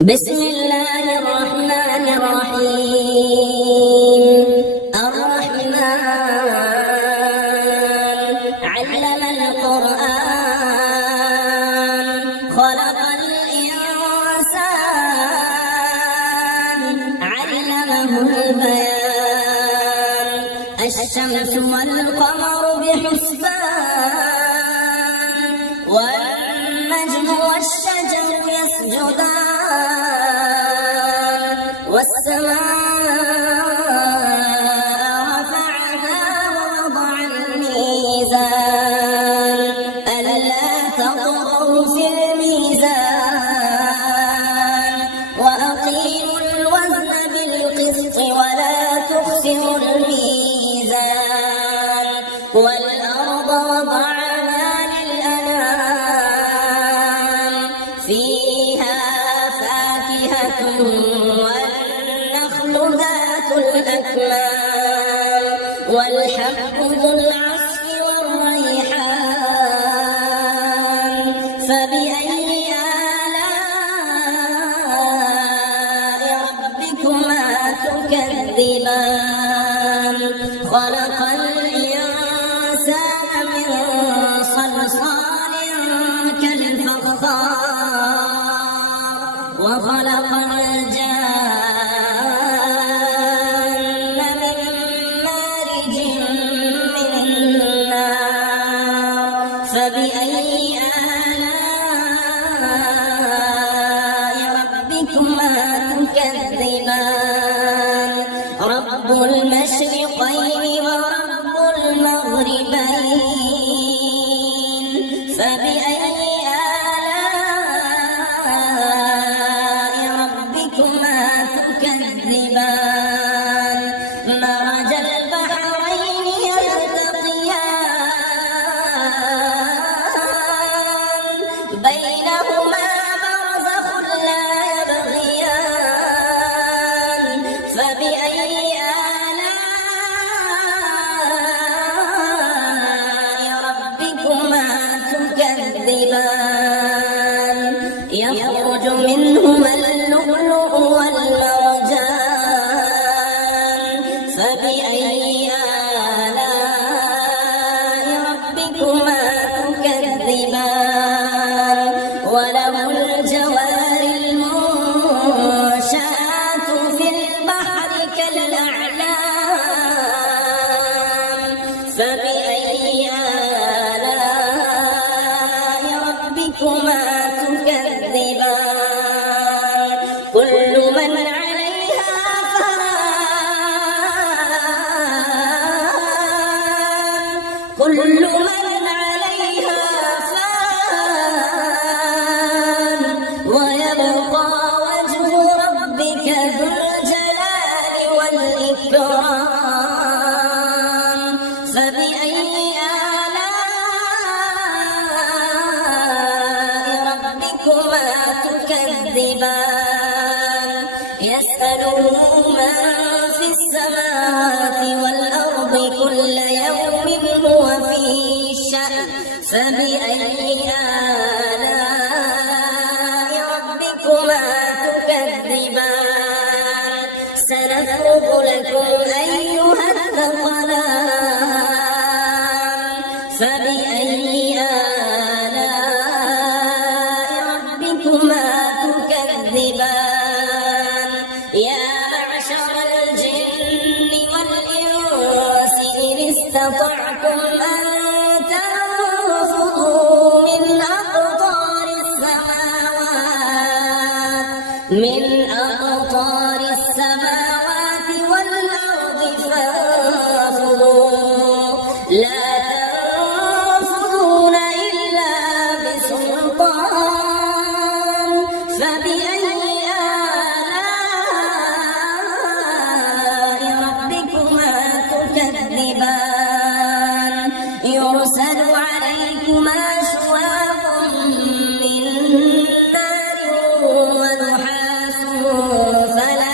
بسم الله الرحمن الرحيم. الرحمن علم القرآن خلق الإنسان علمه البيان. الشمس والقمر بحسبان والنجم والشجر يسجدان والسماء رفعها ووضع الميزان ألا تطغوا في الميزان وأقيموا الوزن بالقسط ولا تخسروا الميزان. والأرض وضعها للأنام فيها فاكهة والنخل ذات الأكمام والحب ذو العصف والريحان. فبأي آلاء ربكما تكذبان؟ خلق الإنسان من صلصال كالفخار وخلق الجان من مارج من نار. فبأي آلاء ربكما تكذبان؟ رب المشرقين ورب المغربين. فبأي آلاء ربكما تكذبان؟ مرج البحرين يلتقيان بينهما برزخ لا يبغيان. فبأي آلاء ربكما تكذبان؟ يخرج منهما اللؤلؤ والمرجان. فبأي آلاء ربكما تكذبان؟ وله الجوار المنشآت في البحر كالأعلام. فبأي آلاء ربكما تكذبان؟ كل من عليها فان كل من عليها فان ويبقى وجه ربك ذو الجلال والإكرام. فبأي آلاء ربكما تكذبان؟ يسأله من في السماوات والأرض كل يوم هو في شأن. فبأي آلاء ربكما تكذبان؟ سنفرغ لكم أيها الثقلان. فبأي آلاء ربكما تكذبان؟ يا معشر الجن والإنس إن استطعتم أن تنفذوا من أقطار السماوات والأرض فانفذوا لا تنفذون إلا بسلطان. فبأي آلاء ربكما تكذبان؟ يرسل عليكما شواظ من نار ونحاس فلا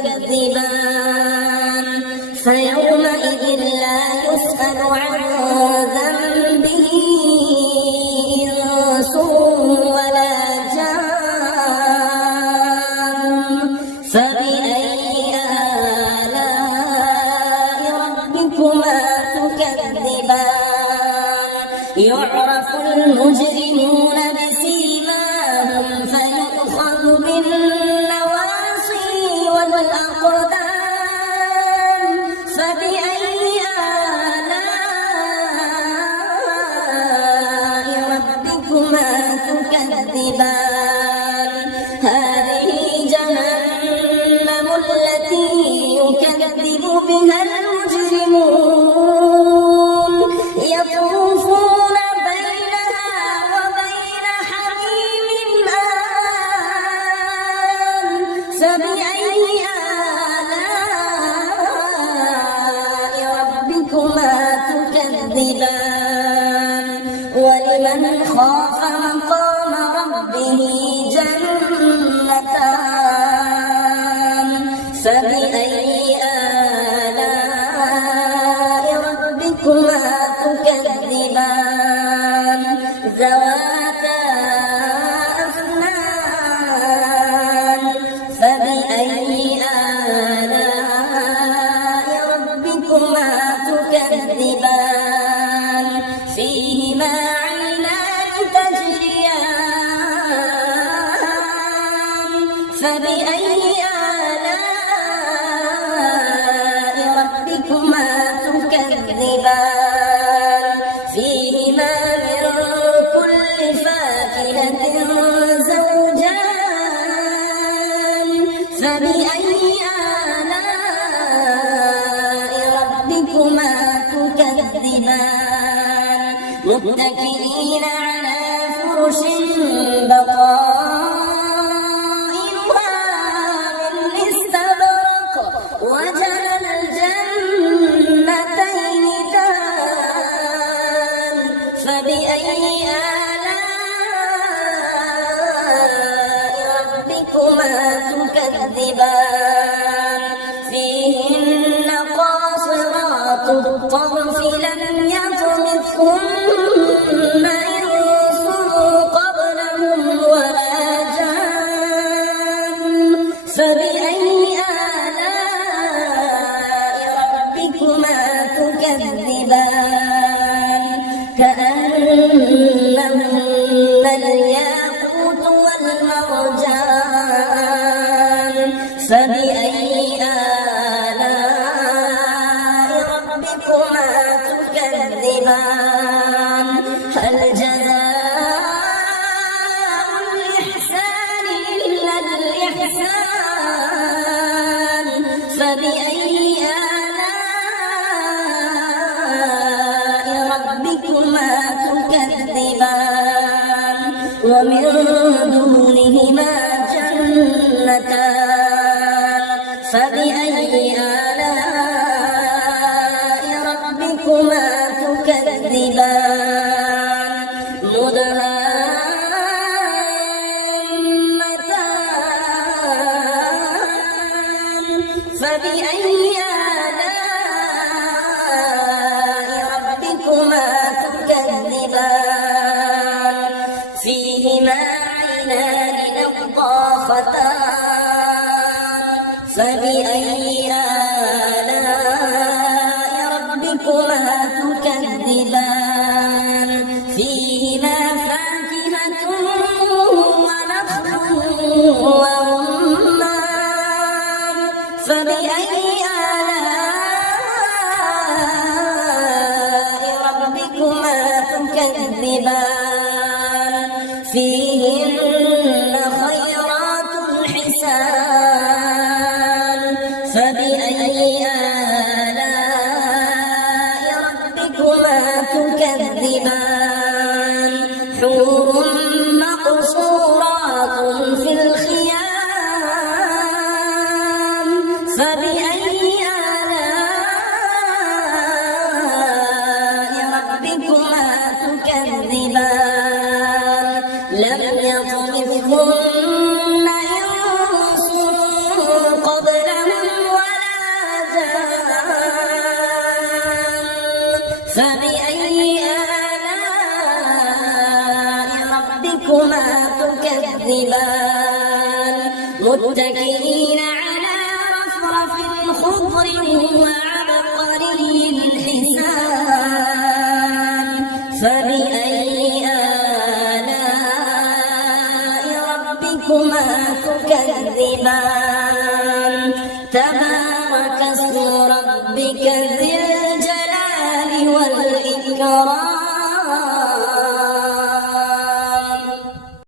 تكذبان فيومئذ لا يسأل عن ذنبه إنس ولا جان فبأي آلاء ربكما تكذبان يعرف المجرمون بسيماهم فيؤخذ بالنواصي والأقدام فبأي آلاء ربكما تكذبان هذه جهنم التي يكذب بها المجرمون يطوفون بينها وبين حميم آن فبأي آلاء ربكما تكذبان ولمن خاف مقام ربه جنتان فبأي آلاء ربكما تكذبان ذواتا أفنان فبأي آلاء ربكما تكذبان فيهما عينان تجريان فبأي آلاء ربكما تكذبان فيهما من كل فاكهة زوجان فبأي آلاء ربكما تكذبان متكئين على فرش بطائنها من استبرق وجعلنا الجنتين دان فبأي آلاء ربكما تكذبان فيهن قاصرات الطرف لم يطمثهن إنس قبلهم ولا جان فبأي آلاء ربكما تكذبان كأنهن الياقوت والمرجان فبأي آلاء ربكما تكذبان هل جزاء الإحسان إلا الإحسان فبأي آلاء ربكما تكذبان ومن دونهما جنتان فبأي آلاء ربكما تكذبان مدهامتان فبأي آلاء ربكما تكذبان فيهما عينان نضاختان فبأي آلاء ربكما تكذبان فيهما فاكهة ونخل ورمان فبأي آلاء ربكما تكذبان فيهن خيرات حسان فبأي آلاء ربكما تكذبان حور مقصورات في الخيام فبأي آلاء ربكما تكذبان لم يطمثهن إنس قبلهم متكئين على رفرف خضر وعبقري حسان فبأي آلاء ربكما تكذبان